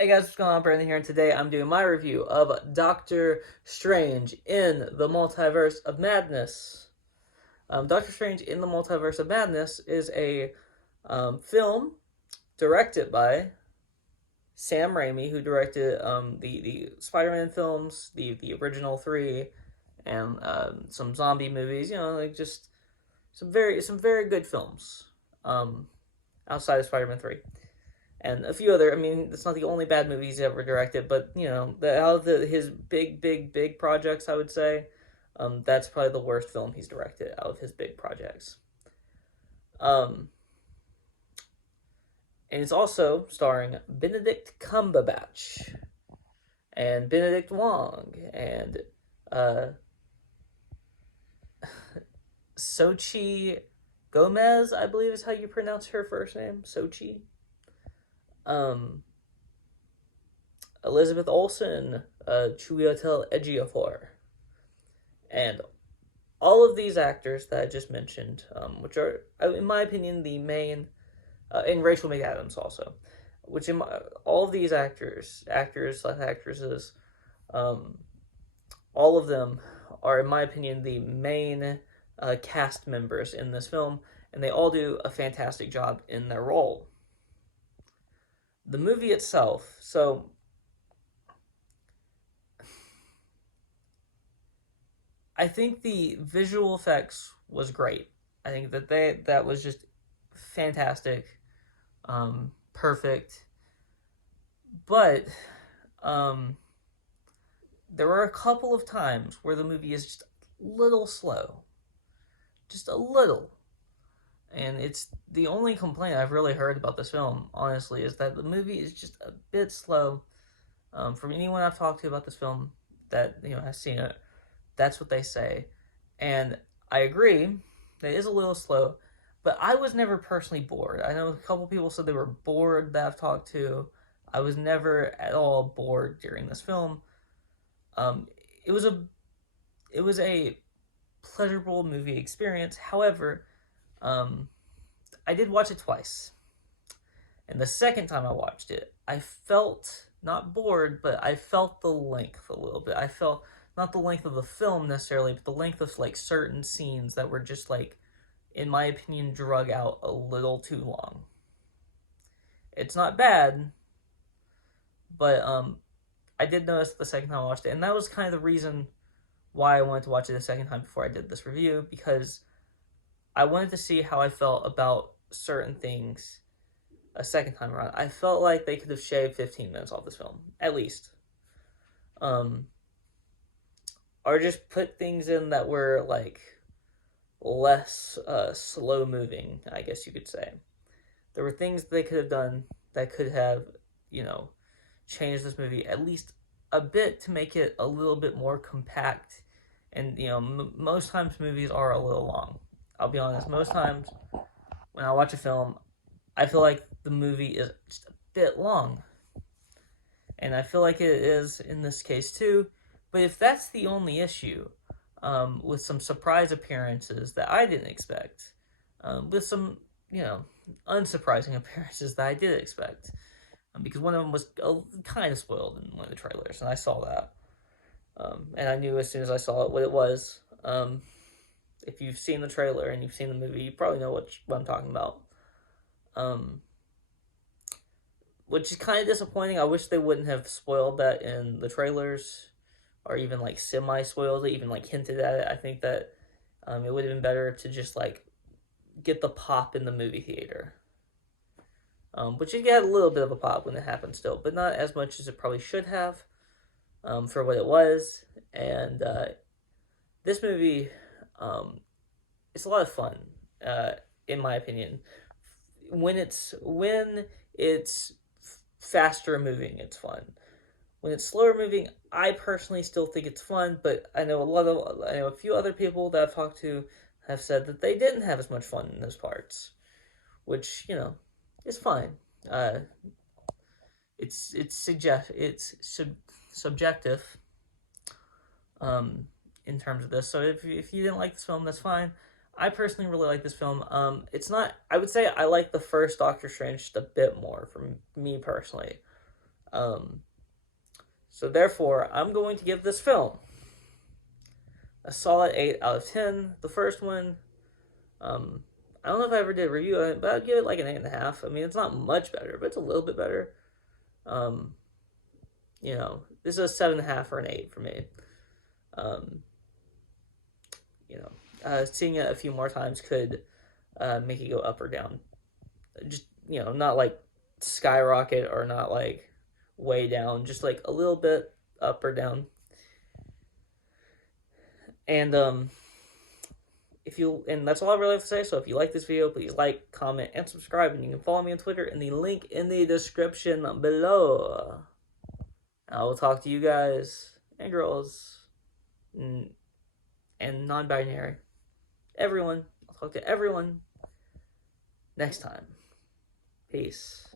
Hey guys, what's going on? Brandon here, and today I'm doing my review of Doctor Strange in the Multiverse of Madness. Doctor Strange in the Multiverse of Madness is a film directed by Sam Raimi, who directed the Spider-Man films, the original three, and some zombie movies. Like just some very good films. Um, Outside of Spider-Man 3 and a few other. I mean, it's not the only bad movies he's ever directed, but out of his big projects, I would say, that's probably the worst film he's directed out of his big projects. Um, and it's also starring Benedict Cumberbatch and Benedict Wong and uh, Sochi Gomez, I believe is how you pronounce her first name, Sochi. Um, Elizabeth Olsen, Chiwetel Ejiofor, and all of these actors that I just mentioned, which are, in my opinion, the main, and Rachel McAdams also, which all of these actors slash actresses, um, all of them are, in my opinion, the main cast members in this film, and they all do a fantastic job in their role. The movie itself, so I think the visual effects was great. I think that was just fantastic, perfect. But um, there were a couple of times where the movie is just a little slow, just a little. And it's the only complaint I've really heard about this film, honestly, is that the movie is just a bit slow. From anyone I've talked to about this film that has seen it, that's what they say. And I agree, it is a little slow, but I was never personally bored. I know a couple people said they were bored that I've talked to. I was never at all bored during this film. Um, it was a it was a pleasurable movie experience. However, um, I did watch it twice, and the second time I watched it, I felt not bored, but I felt the length a little bit. I felt not the length of the film necessarily, but the length of like certain scenes that were just like, in my opinion, drug out a little too long. It's not bad, but I did notice the second time I watched it, and that was kind of the reason why I wanted to watch it the second time before I did this review, because I wanted to see how I felt about certain things a second time around. I felt like they could have shaved 15 minutes off this film, at least. Um, or just put things in that were like less slow moving, I guess you could say. There were things they could have done that could have, changed this movie at least a bit to make it a little bit more compact. And, most times movies are a little long. I'll be honest, most times when I watch a film, I feel like the movie is just a bit long. And I feel like it is in this case too. But if that's the only issue, with some surprise appearances that I didn't expect, with some, unsurprising appearances that I did expect, because one of them was kind of spoiled in one of the trailers, and I saw that. And I knew as soon as I saw it what it was. If you've seen the trailer and you've seen the movie, you probably know what I'm talking about. Um, which is kind of disappointing. I wish they wouldn't have spoiled that in the trailers, or even like semi-spoiled it, even like hinted at it. I think that it would have been better to just like get the pop in the movie theater. Which it had a little bit of a pop when it happened still, but not as much as it probably should have, for what it was. And this movie, it's a lot of fun, in my opinion. When it's faster moving, it's fun. When it's slower moving, I personally still think it's fun, but I know a few other people that I've talked to have said that they didn't have as much fun in those parts, which is fine. Uh, it's subjective, in terms of this. So if you didn't like this film, that's fine. I personally really like this film. It's not. I would say I like the first Doctor Strange just a bit more, for me personally. Um, so therefore, I'm going to give this film a solid 8 out of 10. The first one, um, I don't know if I ever did a review of it, but I'd give it like an 8.5. I mean, it's not much better, but it's a little bit better. Um, this is a 7.5 or an 8 for me. Um, Seeing it a few more times could make it go up or down. Just not like skyrocket or not like way down, just like a little bit up or down. And and that's all I really have to say. So if you like this video, please like, comment, and subscribe. And you can follow me on Twitter in the link in the description below. I will talk to you guys and girls and non-binary. Everyone. I'll talk to everyone next time. Peace.